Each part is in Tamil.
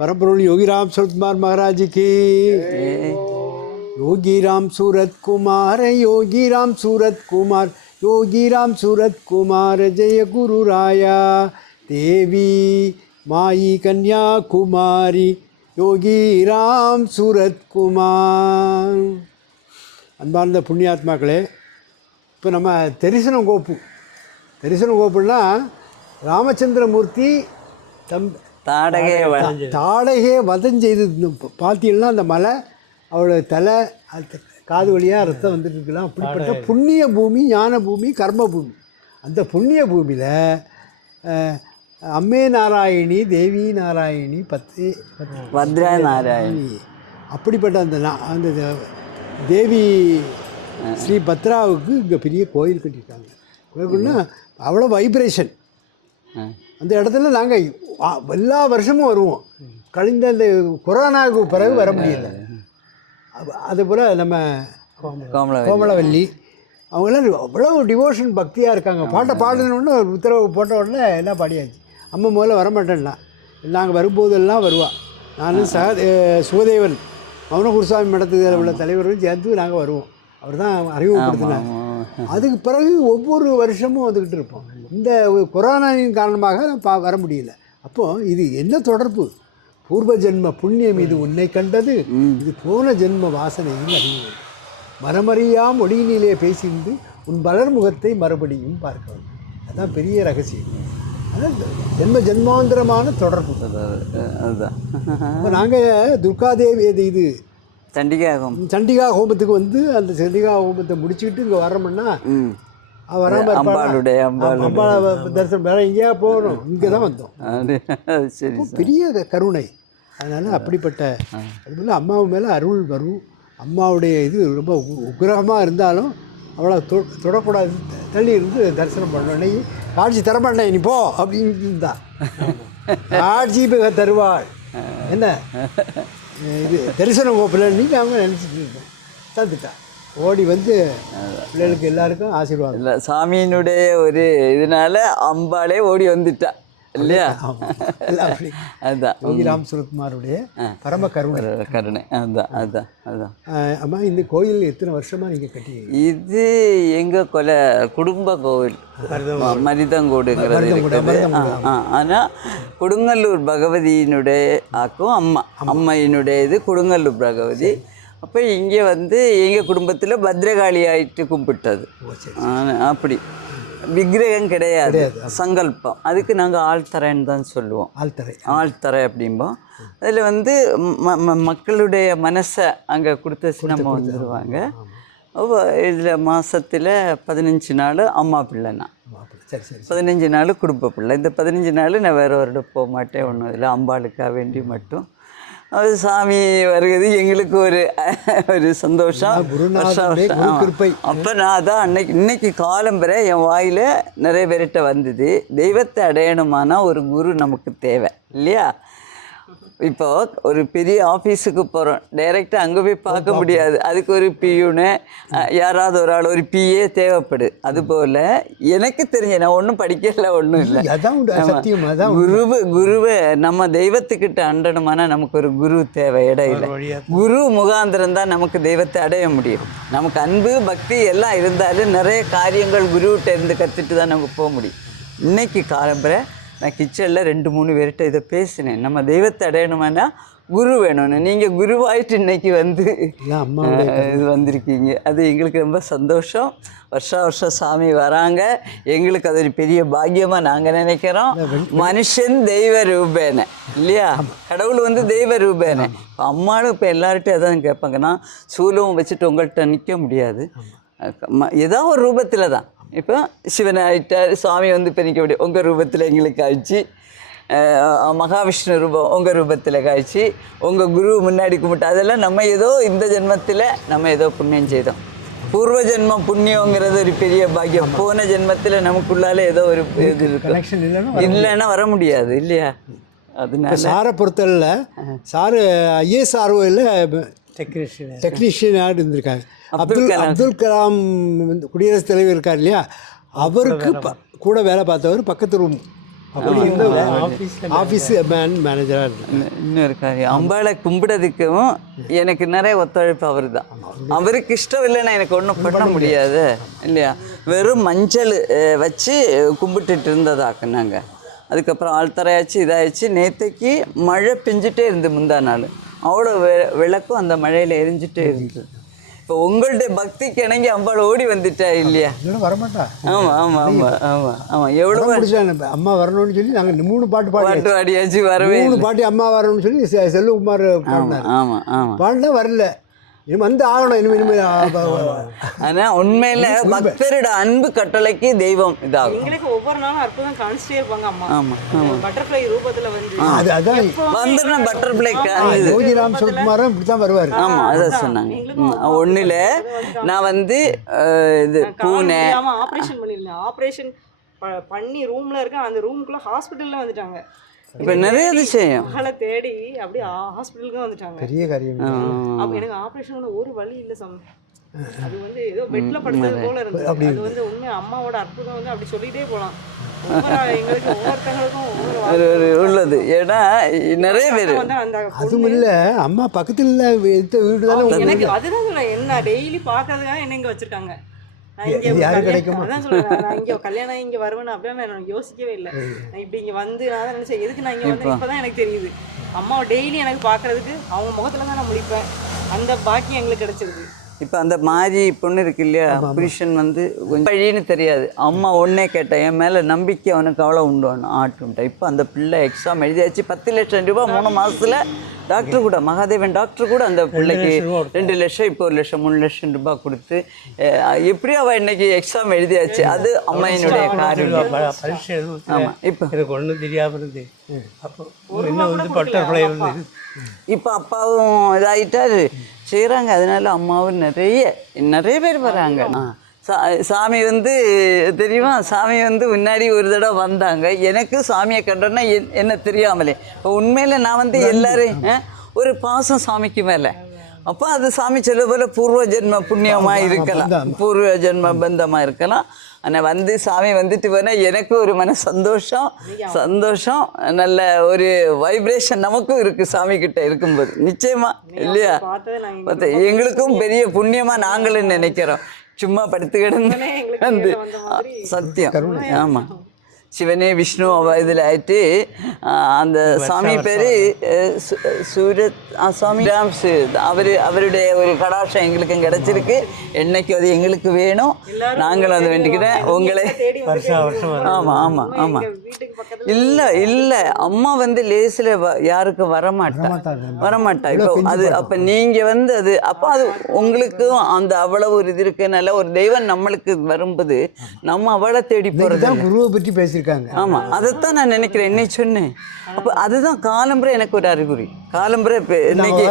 பரம்பொருள் யோகிராம் சுரத்குமார் மகாராஜிக்கு யோகிராம் சூரத்குமார யோகிராம் சூரத்குமார் யோகிராம் சூரத்குமார ஜெய குரு ராயா. தேவி மாயி கன்யாகுமாரி யோகிராம் சூரத்குமார். அன்பார்ந்த புண்ணியாத்மாக்களே இப்போ நம்ம தரிசனம் கோப்பு. தரிசனம் கோப்புன்னா ராமச்சந்திரமூர்த்தி தம் தாடகே தாடகையே வதம் செய்து பார்த்தீங்கன்னா அந்த மலை அவளோட தலை அது காது வழியாக ரத்தம் வந்துட்டு இருக்கலாம் அப்படிப்பட்ட புண்ணிய பூமி ஞான பூமி கர்ம பூமி. அந்த புண்ணிய பூமியில் அம்மே நாராயணி தேவி நாராயணி பத்து பத்ரா நாராயண். அப்படிப்பட்ட அந்த அந்த தேவி ஸ்ரீ பத்ராவுக்கு இங்கே பெரிய கோயில் கட்டியிருக்காங்க. கோயில்னா அவ்வளோ வைப்ரேஷன். அந்த இடத்துல நாங்கள் எல்லா வருஷமும் வருவோம். கழிந்த அந்த கொரோனாவுக்கு பிறகு வர முடியல. அதுபோல் நம்ம கோமலவல்லி. அவங்களாம் அவ்வளோ டிவோஷன் பக்தியாக இருக்காங்க. பாட்டை பாடணுன்னு ஒரு உத்தரவு போட்ட உடனே எல்லாம் பாடியாச்சு? அம்மா முதல்ல வரமாட்டேன்னா. நாங்கள் வரும்போதெல்லாம் வருவா. நானும் சக சுகதேவன் மௌன குருசாமி மடத்தில் உள்ள தலைவரும் சேர்ந்து நாங்கள் வருவோம். அவர் தான் அறிமுகப்படுத்தினார் அதுக்கு பிறகு ஒவ்வொரு வருஷமும் வந்துக்கிட்டு இருப்போம். இந்த கொரோனாவின் காரணமாக பா வர முடியல. அப்போது இது என்ன தொடர்பு? பூர்வ ஜென்ம புண்ணியம் இது உன்னை கண்டது. இது போன ஜென்ம வாசனையில் அறிவு. மரமறியாம் ஒளியினிலே பேசிந்து உன் வளர் முகத்தை மறுபடியும் பார்க்க வேண்டும் அதான் பெரிய ரகசியம். இந்த ஜென்ம ஜென்மாந்திரமான தொடர்பு. அது- அதுதான் இப்போ நாங்கள் துர்காதேவி இது இது சண்டிகாகம் சண்டிகா ஹோமத்துக்கு வந்து அந்த சண்டிகா ஹோமத்தை முடிச்சுக்கிட்டு இங்கே வரோம்னா ம் அவ வராம இருப்பாளா? அம்பாளுடைய அம்பாளுடைய. அம்பாளை தரிசனம் வேற எங்கேயா போகணும் இங்கே தான் வந்தோம் சரி பெரிய கருணை. அதனால் அப்படிப்பட்ட அதுபோல் அம்மாவு மேலே அருள் வரும். அம்மாவுடைய இது ரொம்ப உக்ரகமாக இருந்தாலும் அவளை தொ தொடக்கூடாது. தள்ளி இருந்து தரிசனம் பண்ணணும். நீ காட்சி தரமாட்டேன் நீ போ அப்படின்னு இருந்தா. காட்சி தருவாள். என்ன? இது தரிசனம் கோப்பில் நீ அவங்க நினச்சிட்டு இருக்கோம் தந்துட்டா. ஓடி வந்து பிள்ளைகளுக்கு எல்லாருக்கும் ஆசீர்வாதம். இல்லை சாமியினுடைய ஒரு இதனால அம்பாளே ஓடி வந்துட்டா இல்லையா? அதுதான் யோகிராம் சுரத்குமாருடைய பரம கருணை. கருணை. அதுதான் அதுதான் அதுதான் அம்மா இந்த கோயில் எத்தனை வருஷமா நீங்க கட்டி இது எங்க கொலை குடும்ப கோவில். மருதங்கோடுங்கிறது இருக்குது ஆ, ஆ. ஆனா கொடுங்கல்லூர் பகவதியினுடைய ஆக்கும் அம்மா. அம்மையினுடைய இது கொடுங்கல்லூர் பகவதி. அப்போ இங்கே வந்து எங்கள் குடும்பத்தில் பத்ரகாளி ஆயிட்டு கும்பிட்டது. அப்படி. விக்கிரகம் கிடையாது. சங்கல்பம். அதுக்கு நாங்கள் ஆழ்த்தரைன்னு தான் சொல்லுவோம். ஆழ்த்தரை ஆழ்த்தரை அப்படிம்போம் அதில் வந்து ம மக்களுடைய மனசை அங்கே கொடுத்து நம்ம வந்துடுவாங்க இதில் மாசத்துல பதினஞ்சு நாள் அம்மா பிள்ளைனா. பதினஞ்சு நாள் குடும்ப பிள்ளை. இந்த பதினஞ்சு நாள் நான் வேறு ஒரு இடம் போக மாட்டேன். ஒன்றும் இல்லை. அம்பாளுக்காக வேண்டி மட்டும். சாமி வருகிறது. எங்களுக்கு ஒரு ஒரு சந்தோஷம். அப்போ நான் அதான் அன்னைக்கு இன்னைக்கு காலம்பரை என் வாயில் நிறைய பேர்கிட்ட வந்தது. தெய்வத்தை அடையணுமானா ஒரு குரு நமக்கு தேவை இல்லையா? இப்போ ஒரு பெரிய ஆஃபீஸுக்கு போகிறோம் டைரெக்டாக அங்கே போய் பார்க்க முடியாது. அதுக்கு ஒரு பியூனு யாராவது ஒரு ஆள் ஒரு பிஏ தேவைப்படு. அதுபோல் எனக்கு தெரிஞ்ச நான் ஒன்றும் படிக்கல ஒன்றும் இல்லை. குருவு குருவை நம்ம தெய்வத்துக்கிட்ட அண்டணுமானா நமக்கு ஒரு குரு தேவை இடையில குரு முகாந்திரம் தான் நமக்கு தெய்வத்தை அடைய முடியும். நமக்கு அன்பு பக்தி எல்லாம் இருந்தாலும் நிறைய காரியங்கள் குருவிட்ட இருந்து கற்றுட்டு தான் நமக்கு போக முடியும். இன்னைக்கு காலம்பரை நான் கிச்சனில் ரெண்டு மூணு பேர்கிட்ட இதை பேசினேன். நம்ம தெய்வத்தை அடையணுமானா குரு வேணும்னு. நீங்கள் குருவாயிட்டு இன்னைக்கு வந்து இது வந்திருக்கீங்க. அது எங்களுக்கு ரொம்ப சந்தோஷம். வருஷா வருஷம் சாமி வராங்க. எங்களுக்கு அது ஒரு பெரிய பாக்கியமாக நாங்கள் நினைக்கிறோம். மனுஷன் தெய்வ ரூபேன இல்லையா? கடவுள் வந்து தெய்வ ரூபேன இப்போ அம்மாவும் இப்போ எல்லார்ட்டும் அதான் கேட்பாங்கன்னா சூலம் வச்சுட்டு உங்கள்கிட்ட நிற்க முடியாது. ஏதோ ஒரு ரூபத்தில் தான். இப்போ சிவன் ஆயிட்டார் சாமி வந்து இப்போ நிற்க முடியும் உங்கள் ரூபத்தில் எங்களுக்கு ஆயிடுச்சு மகாவிஷ்ணு ரூபம் உங்கள் ரூபத்தில் காய்ச்சி உங்கள் குரு முன்னாடி கும்பிட்டு அதெல்லாம் நம்ம ஏதோ இந்த ஜென்மத்தில் நம்ம ஏதோ புண்ணியம் செய்தோம் பூர்வ ஜென்மம் புண்ணியங்கிறது ஒரு பெரிய பாக்கியம் போன ஜென்மத்தில் நமக்குள்ளால ஏதோ ஒரு இது கனெக்ஷன் இல்லைன்னா வர முடியாது இல்லையா அதனால சாரை பொறுத்தவரையில் சாரு ஐஏஎஸ் ஆர்ஓயில் டெக்னீஷியன் டெக்னீஷியனாக இருந்திருக்காங்க அப்துல் அப்துல் கலாம். வந்து குடியரசுத் தலைவர் இருக்கார் இல்லையா? அவருக்கு கூட வேலை பார்த்தவர் பக்கத்து ரூம் ஆஃபீஸ் மேன் மேனேஜராக இருந்தேன் இன்ன- இன்னொரு காரியம் அம்பாளை கும்பிடுறதுக்கும் எனக்கு நிறைய ஒத்துழைப்பு அவர் தான் அவருக்கு இஷ்டம் இல்லைன்னா எனக்கு ஒன்றும் பண்ண முடியாது. இல்லையா? வெறும் மஞ்சள் வச்சு கும்பிட்டுட்டு இருந்ததாக்க நாங்கள் அதுக்கப்புறம் ஆழ்த்தரையாச்சு இதாகிடுச்சு நேற்றுக்கு மழை பெஞ்சிட்டே இருந்து முந்தா நாள். அவ்வளோ வெ விளக்கும் அந்த மழையில் எரிஞ்சிட்டே. இருந்தது. இப்போ உங்களுடைய பக்திக்கு இணங்கி அம்பாள் ஓடி வந்துட்டா இல்லையா? இல்லைன்னா வரமாட்டா. ஆமாம் ஆமாம் ஆமாம் ஆமாம் ஆமாம் எவ்வளோ அம்மா வரணும்னு சொல்லி நாங்கள் மூணு பாட்டு பாடி பாட்டு ஆடியாச்சு வரவே மூணு பாட்டு அம்மா வரணும்னு சொல்லி செல்வகுமார் ஆமாம் ஆமாம் பாடினா வரல. இனிமே வந்து ஆகணும் இனிமே இனிமேல் ஆனா உண்மையில பக்தரோட அன்பு கட்டளைக்கு தெய்வம் இதாகும். எங்களுக்கு ஒவ்வொரு நாளும் அற்புதம் காமிச்சிட்டே இருப்பாங்க அம்மா. ஆமா பட்டர்ஃப்ளை ரூபத்துல வந்து அது அதான். பட்டர்ஃப்ளை இப்படி தான் வருவார். ஆமா அதான் சொன்னாங்க. ஒண்ணுல நான் வந்து இது பூனை. ஆபரேஷன் பண்ணிருந்தேன் ஆபரேஷன் பண்ணி ரூம்ல இருக்கேன் அந்த ரூமுக்குள்ள ஹாஸ்பிட்டல்ல வந்துட்டாங்க. இப்ப நிறைய விஷயம். தேடி அப்படியே ஹாஸ்பிட்டலுக்கு வந்துட்டாங்க. பெரிய காரியம். அப்ப எனக்கு ஆபரேஷன் ஒரு வழி இல்ல சம். அது வந்து ஏதோ பெட்ல படுத்தது போல இருந்தது. அது வந்து உண்மை அம்மாவோட அற்புதம் வந்து அப்படி சொல்லிட்டே ஒரு உள்ளது. ஏன்னா நிறைய பேர். அதுவும் இல்லை அம்மா பக்கத்தில் வீடு தானே எனக்கு அதுதான் என்ன டெய்லி பாக்குறதுக்காக என்ன இங்க வச்சிருக்காங்க. நான் இங்க இது யாரு கல்யாணம் கிடைக்குமா? அதான் சொல்றேன் நான் இங்க கல்யாணம் இங்க வருவேன் அப்படியே நான் யோசிக்கவே இல்லை. நான் இப்படி இங்க வந்து நான் தான் நினைச்சேன். எதுக்கு நான் இங்க வந்து இப்பதான் எனக்கு தெரியுது. அம்மாவை டெய்லி எனக்கு பாக்குறதுக்கு அவங்க முகத்துல தான் நான் முடிப்பேன் அந்த பாக்கியம் எங்களுக்கு கிடைச்சிருக்கு இப்போ அந்த மாரி பொண்ணு இருக்கு இல்லையா? புருஷன் வந்து வழின்னு தெரியாது. அம்மா ஒன்னே கேட்டேன் என் மேலே நம்பிக்கை அவனுக்கு அவ்வளோ உண்டு ஆட்டுன்ட்டா. இப்போ அந்த பிள்ளை எக்ஸாம் எழுதியாச்சு பத்து லட்சம் ரூபாய் மூணு மாசத்துல டாக்டர் கூட மகாதேவன் டாக்டர் கூட அந்த பிள்ளைக்கு ரெண்டு லட்சம் இப்போ ஒரு லட்சம் மூணு லட்சம் ரூபாய் கொடுத்து அஹ், எப்படியும் அவள் இன்னைக்கு எக்ஸாம் எழுதியாச்சு. அது அம்மையினுடைய காரியம். பரீட்சை எழுதுறதுல ஆமா இப்போ. எனக்கு ஒன்றும் தெரியாமல் இருந்து. அப்போ என்ன வந்து பட்டர்ஃப்ளை வந்து இப்போ அப்பாவும் இதாகிட்டாரு செய்கிறாங்க அதனால அம்மாவும் நிறைய நிறைய பேர் வராங்க. சா- சாமி வந்து தெரியுமா? சாமி வந்து முன்னாடி ஒரு தடவை வந்தாங்க. எனக்கு சாமியை கண்டோன்னா என்- என்ன தெரியாமலே. இப்போ உண்மையில் நான் வந்து எல்லாரையும் ஒரு பாசம் சாமிக்கு மேலே. அப்போ அது சாமி சொல்ல போல பூர்வ ஜென்ம புண்ணியமாக இருக்கலாம். பூர்வ ஜென்ம பந்தமாக இருக்கலாம். ஆனால் வந்து சாமி வந்துட்டு போனால் எனக்கு ஒரு மன சந்தோஷம். சந்தோஷம் நல்ல ஒரு வைப்ரேஷன் நமக்கும் இருக்குது சாமி கிட்ட இருக்கும்போது. நிச்சயமா இல்லையா? பார்த்தா எங்களுக்கும் பெரிய புண்ணியமா நாங்களும் நினைக்கிறோம். சும்மா படுத்து கிடந்து வந்து. சத்தியம். ஆமா. சிவனே விஷ்ணு அவ இதில் ஆயிட்டு அந்த சாமி பேர் சூரத் ஆ, சாமி. ராம்ஸ் அவர் அவருடைய ஒரு கடாட்சம் எங்களுக்கும் கிடைச்சிருக்கு. என்னைக்கு அது எங்களுக்கு வேணும் நாங்களும் அதை வேண்டிக்கிறேன். உங்களை. ஆமாம் ஆமாம் ஆமாம் இல்ல இல்ல. அம்மா வந்து லேசில் யாருக்கும் வரமாட்டா. வரமாட்டா. இப்போ அது அப்ப நீங்க வந்து அது அப்போ அது உங்களுக்கும் அந்த அவ்வளவு ஒரு இது இருக்கனால ஒரு தெய்வம் நம்மளுக்கு வரும்போது நம்ம அவளை தேடி போறது குருவை பற்றி பேசியிருக்காங்க. ஆமா. அதைத்தான் நான் நினைக்கிறேன். இன்னைக்கு சொன்னேன். அப்போ அதுதான் காலம்புரை எனக்கு ஒரு அறிகுறி. காலம்புரை இன்னைக்கு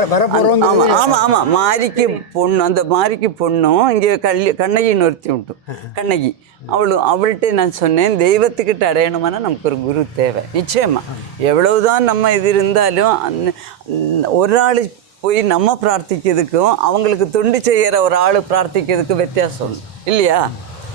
ஆமா ஆமா ஆமா. மாரிக்கு பொண்ணு அந்த மாரிக்கு பொண்ணும் இங்கே கல்லி கண்ணகின்னு ஒருத்தி உண்டு. கண்ணகி. அவளும் அவள்கிட்ட நான் சொன்னேன் தெய்வத்துக்கிட்ட அடையணுமானா நமக்கு ஒரு குரு தேவை. நிச்சயமா. எவ்வளவுதான் நம்ம இது இருந்தாலும் அந்த ஒரு ஆள் போய் நம்ம பிரார்த்திக்கிறதுக்கும் அவங்களுக்கு தொண்டு செய்கிற ஒரு ஆள் பிரார்த்திக்கிறதுக்கும் வித்தியாசம். இல்லையா?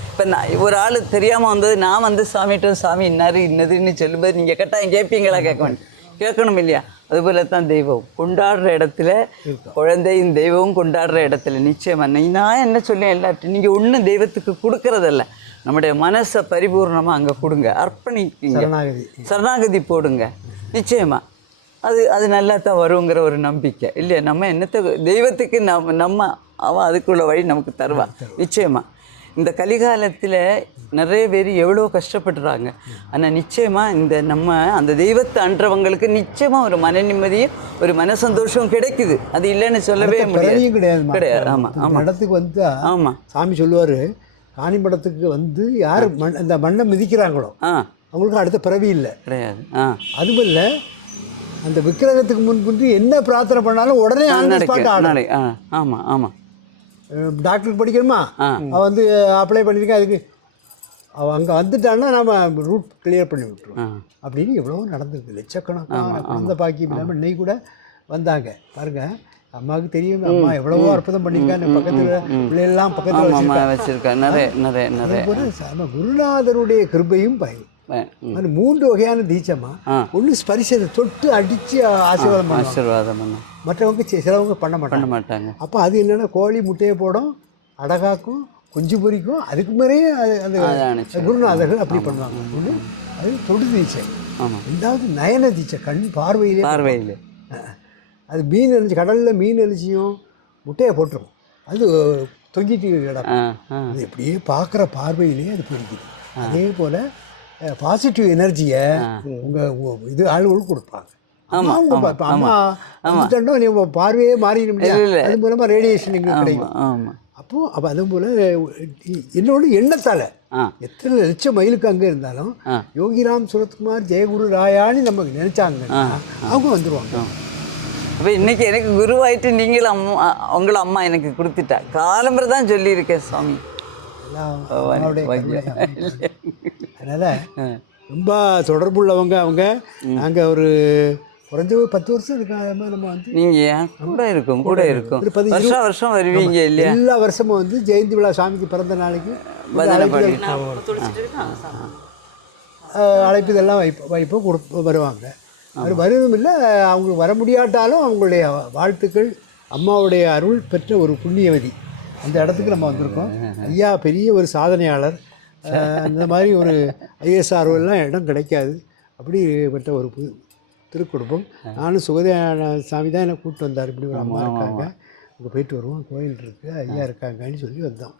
இப்போ நான் ஒரு ஆள் தெரியாமல் வந்தது நான் வந்து சாமிகிட்ட சாமி இன்னாரு இன்னதுன்னு சொல்லும்போது நீங்கள் கட்டாயம் கேட்பீங்களா கேட்க வேண்டாம் கேட்கணும் இல்லையா? அதுபோல தான் தெய்வம். கொண்டாடுற இடத்துல குழந்தையும் தெய்வமும் கொண்டாடுற இடத்துல. நிச்சயமா. நீ- நான் என்ன சொல்லேன் எல்லார்ட்டும் நீங்கள் ஒன்றும் தெய்வத்துக்கு கொடுக்கறதல்ல. நம்முடைய மனசை பரிபூர்ணமாக அங்கே கொடுங்க. அர்ப்பணிக்கிங்க சரணாகதி. சரணாகதி போடுங்க. நிச்சயமா. அது அது நல்லா தான் வருங்கிற ஒரு நம்பிக்கை. இல்லையா? நம்ம என்னத்தை தெய்வத்துக்கு நம்ம நம்ம அவன் அதுக்குள்ள வழி நமக்கு தருவா. நிச்சயமா. இந்த கலிகாலத்தில் நிறைய பேர் எவ்வளோ கஷ்டப்படுறாங்க ஆனால் நிச்சயமாக இந்த நம்ம அந்த தெய்வத்தை அன்றவங்களுக்கு நிச்சயமாக ஒரு மன நிம்மதியும் ஒரு மன சந்தோஷம் கிடைக்குது. அது இல்லைன்னு சொல்லவே முடியாது. பிறவியும் கிடையாது கிடையாது. ஆமாம் ஆமாம் இடத்துக்கு வந்தா ஆமாம் சாமி சொல்லுவார் காணிமடத்துக்கு வந்து யார் மண் அந்த மண்ணை மிதிக்கிறாங்களோ ஆ. அவங்களுக்கு அடுத்த பிறவி இல்லை. கிடையாது. ஆ. அதுவும் இல்லை அந்த விக்கிரகத்துக்கு முன் புந்து என்ன பிரார்த்தனை பண்ணாலும் உடனே ஆமாம் ஆமாம் டாக்டருக்கு படிக்கணுமா. அவன் வந்து அப்ளை பண்ணியிருக்கேன் அதுக்கு அவன் அங்கே வந்துட்டான்னா நம்ம ரூட் கிளியர் பண்ணி விட்டுருவோம். ஆ. அப்படின்னு எவ்வளவோ நடந்திருக்கு. லட்சக்கணக்கான குழந்தை பாக்கியம் இல்லாமல் இன்னைக்கு கூட வந்தாங்க. பாருங்க அம்மாவுக்கு தெரியும் அம்மா எவ்வளவோ அற்புதம் பண்ணியிருக்காங்க பக்கத்தில் பிள்ளைகள்லாம் பக்கத்தில் வச்சிருக்காங்க நிறைய நிறைய நிறைய. குருநாதருடைய கிருபையும் பய வே- ம். அது மூன்று வகையான தீட்சைமா. ஒன்று ஸ்பரிசத்தை தொட்டு அடித்து ஆசீர்வாதம் ஆசீர்வாதம் பண்ண மற்றவங்க சிலவங்க பண்ண பண்ண மாட்டாங்க. மாட்டாங்க அப்போ அது என்னென்னா கோழி முட்டையை போடும் அடகாக்கும் குஞ்சு பொரிக்கும் அதுக்கு மேலேயே அது அந்த. குருநாதர்கள் அப்படி பண்ணுவாங்க. ஒன்று அது தொடு தீட்சை. ஆமாம் ரெண்டாவது நயன தீட்சை கண் பார்வையிலே பார்வையில். அது மீன் எழுச்சி கடலில் மீன் எழுச்சியும் முட்டையை போட்டுரும். அது தொங்கிட்டு கிடக்கும். ஆ அது இப்படியே பார்க்குற பார்வையிலே அது பிடிக்குது. அதே போல் பாசிட்டிவ் எனர்ஜியை உங்கள் இது ஆளுகளுக்கு கொடுப்பாங்க. பார்வையே மாறிடும் அது மூலமாக ரேடியேஷன் கிடைக்கும். அப்போ அப்போ அது போல் என்னோட எண்ணத்தால் எத்தனை லட்சம் மைலுக்கு அங்கே இருந்தாலும். யோகிராம் சுரத்குமார் ஜெயகுரு ராயான்னு நம்ம நினைச்சாங்கன்னா அவங்க வந்துருவாங்க. அப்போ இன்னைக்கு எனக்கு குருவாயிட்டு நீங்களும் அம்மா உங்களை அம்மா எனக்கு கொடுத்துட்டா. காலம்பரை தான் சொல்லியிருக்கேன் சுவாமி எல்லாம் அம்மாவுடைய பாக்கியம். கருணை. அதனால ரொம்ப தொடர்புள்ளவங்க அவங்க. நாங்கள் ஒரு குறைஞ்ச ஒரு பத்து வருஷம் இருக்காங்க நம்ம வந்து நீங்க ஏன்? கூட இருக்கும் கூட இருக்கும். வருஷம் வருஷம் வருவீங்க இல்லையா? எல்லா வருஷமும் வந்து ஜெயந்தி விழா சாமிக்கு பிறந்த நாளைக்கு. அஹ், அழைப்புதெல்லாம் வைப்போம் வைப்போம் கொடுப்போம் வருவாங்க. அவர் வருவதும் இல்லை அவங்க வர முடியாட்டாலும் அவங்களுடைய வாழ்த்துக்கள் அம்மாவுடைய அருள் பெற்ற ஒரு புண்ணியவதி. அந்த இடத்துக்கு நம்ம வந்திருக்கோம். ஐயா பெரிய ஒரு சாதனையாளர். அந்த மாதிரி ஒரு ஐஎஸ்ஆர்ஓலாம் இடம் கிடைக்காது. அப்படிப்பட்ட ஒரு பு திருக்குடும்பம். நானும் சுகதேன சாமி தான் என்னை கூப்பிட்டு வந்தார். இப்படி ஒரு அம்மா இருக்காங்க. அங்கே போயிட்டு வருவோம். கோயில் இருக்குது ஐயா இருக்காங்கன்னு சொல்லி வந்தோம்.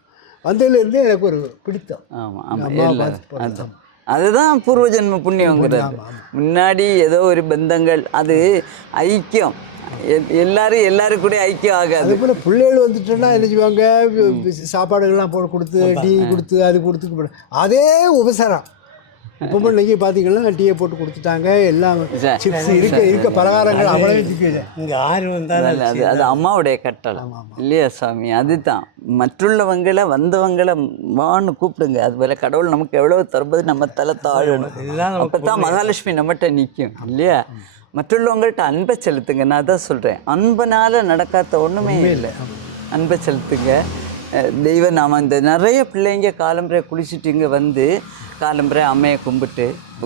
வந்ததுலேருந்தே எனக்கு ஒரு பிடித்தம். அம்மாவை போனது. அதுதான் பூர்வ ஜென்ம புண்ணியங்கிறது முன்னாடி ஏதோ ஒரு பந்தங்கள் அது ஐக்கியம். எல்லாரும் எல்லாரும் கூட ஐக்கியம் ஆகாது. அதே போல் பிள்ளைகள் வந்துட்டோன்னா என்ன செய்வாங்க? சாப்பாடுகள்லாம் போட்டு கொடுத்து டீ கொடுத்து அது கொடுத்து கொடு- அதே உபசாரம். இப்போ இன்னைக்கு பார்த்தீங்கன்னா டீயை போட்டு கொடுத்துட்டாங்க. எல்லாம். சிப்ஸ் இருக்க இருக்க பலகாரங்கள் அவ்வளோ இருக்குது இங்கே ஆறு வந்தாலும் அது அது அம்மாவுடைய கட்டளை. இல்லையா சாமி? அதுதான். மற்றுள்ளவங்களை வந்தவங்களை வான்னு கூப்பிடுங்க. அது போல கடவுள் நமக்கு எவ்வளவு தருவது நம்ம தலை தாழணும் நமக்கு அப்பதான் மகாலட்சுமி நம்மகிட்ட நிற்கும் இல்லையா? மற்றுள்ளவங்கள்ட்ட அன்பை செலுத்துங்க. நான் தான் சொல்கிறேன் அன்பனால நடக்காத ஒன்றுமே இல்லை. அன்பை செலுத்துங்க. தெய்வ நாம இந்த நிறைய பிள்ளைங்க காலம்பரை குளிச்சுட்டு இங்கே வந்து காலம்பரை அம்மையை கும்பிட்டு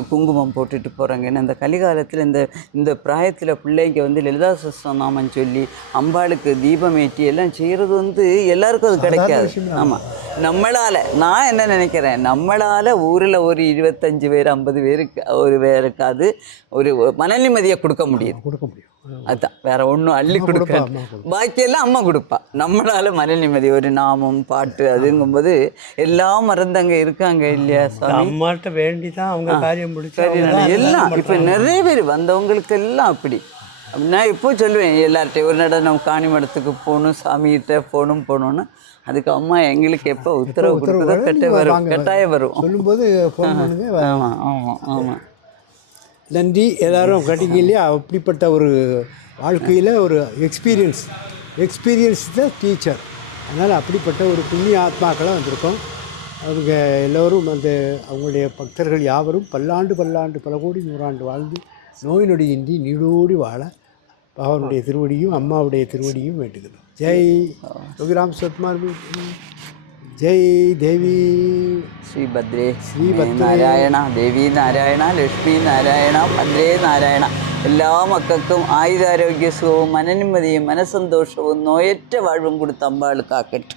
குங்குமம் போட்டுட்டு போகிறாங்கன்னு அந்த கலிகாலத்தில் இந்த இந்த பிராயத்தில் பிள்ளைங்க வந்து லலிதா நாமம் சொல்லி அம்பாளுக்கு தீபம் ஏற்றி எல்லாம் செய்கிறது வந்து எல்லாருக்கும் அது கிடைக்காது. ஆமாம் நம்மளால் நான் என்ன நினைக்கிறேன்? நம்மளால் ஊரில் ஒரு இருபத்தஞ்சு பேர் ஐம்பது பேருக்கு ஒரு பேருக்காது ஒரு மன நிம்மதியை கொடுக்க முடியுது. கொடுக்க முடியும். அதான். வேற ஒன்றும் அள்ளி கொடுக்க பாக்கியெல்லாம் அம்மா கொடுப்பா. நம்மளால மன நிம்மதி ஒரு நாமம் பாட்டு அதுங்கும்போது எல்லாம் மறந்தங்க இருக்காங்க இல்லையா அம்மாட்ட வேண்டி தான் அவங்க காரியம் முடிச்சு எல்லாம் இப்போ நிறைய பேர் வந்தவங்களுக்கு எல்லாம் அப்படி நான் இப்போ சொல்லுவேன் எல்லார்ட்டையும் ஒரு நட நம்ம காணி மடத்துக்கு போகணும் சாமிகிட்ட போகணும் போகணும்னு. அதுக்கு அம்மா எங்களுக்கு எப்போ உத்தரவு கொடுக்குதோ கட்ட வரும் கட்டாயம் வரும். சொல்லும்போது ஆமாம் ஆமாம் ஆமாம் நன்றி எல்லாரும் கட்டிங்க இல்லையா அப்படிப்பட்ட ஒரு வாழ்க்கையில் ஒரு எக்ஸ்பீரியன்ஸ் எக்ஸ்பீரியன்ஸ் த டீச்சர் அதனால் அப்படிப்பட்ட ஒரு புண்ணிய ஆத்மாக்களாக வந்திருக்கோம். அவங்க எல்லோரும் அந்த அவங்களுடைய பக்தர்கள் யாவரும் பல்லாண்டு பல்லாண்டு பல கோடி நூறாண்டு வாழ்ந்து நோய் நொடியின்றி நீடோடி வாழ பகவானுடைய திருவடியும் அம்மாவுடைய திருவடியும் வேண்டுகிறோம் ஜெய் யோகிராம் சத்மார் ஜெய் தேவி ശ്രീഭദ്രേ ശ്രീഭദ്രേ. നാരായണ ദേവി നാരായണ ലക്ഷ്മി നാരായണ ഭദ്രേ നാരായണ എല്ലാ മക്കൾക്കും ആയുരാരോഗ്യ സുഖവും മനനിമ്മതിയും മനസന്തോഷവും നോയറ്റ വാഴ്വും കൊടുത്ത് അമ്പാൾ കാക്കട്ടെ